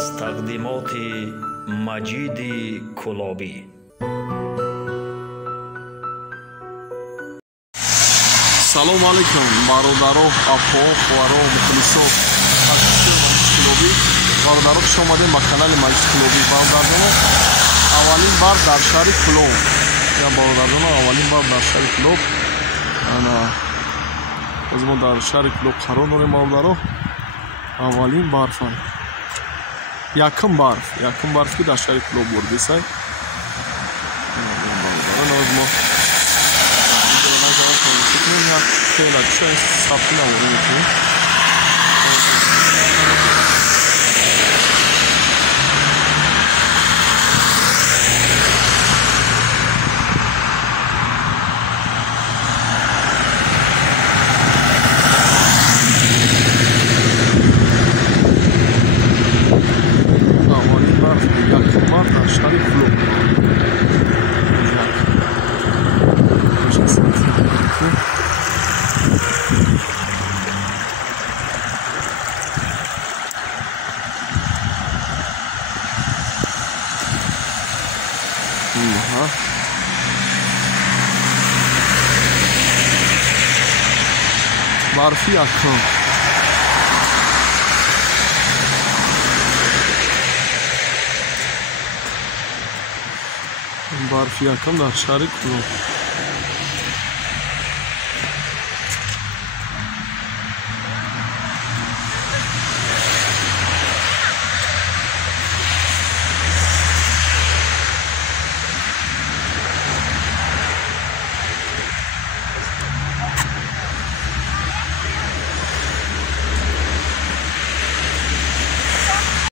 از تقدیمات مجید کلابی. салому алайкум бародаро апо ховаро мухлисо кулоби бародаро хуш омадем ба канали Маҷид Кулоби. бародароно аввалин бар дар шаҳри Кулоб я бародароно аввалин бар дар шаҳри Кулоб ана аз мо дар шаҳри Кулоб қарор дорем. бародаро аввалин барфан якум барф ки дар шаҳри Кулоб бурдисай бародароно аз мо خیلی شاید صافی نمونه آمالی برف یک کمار در شهر کلوب برفی اکرام در شهر کلوب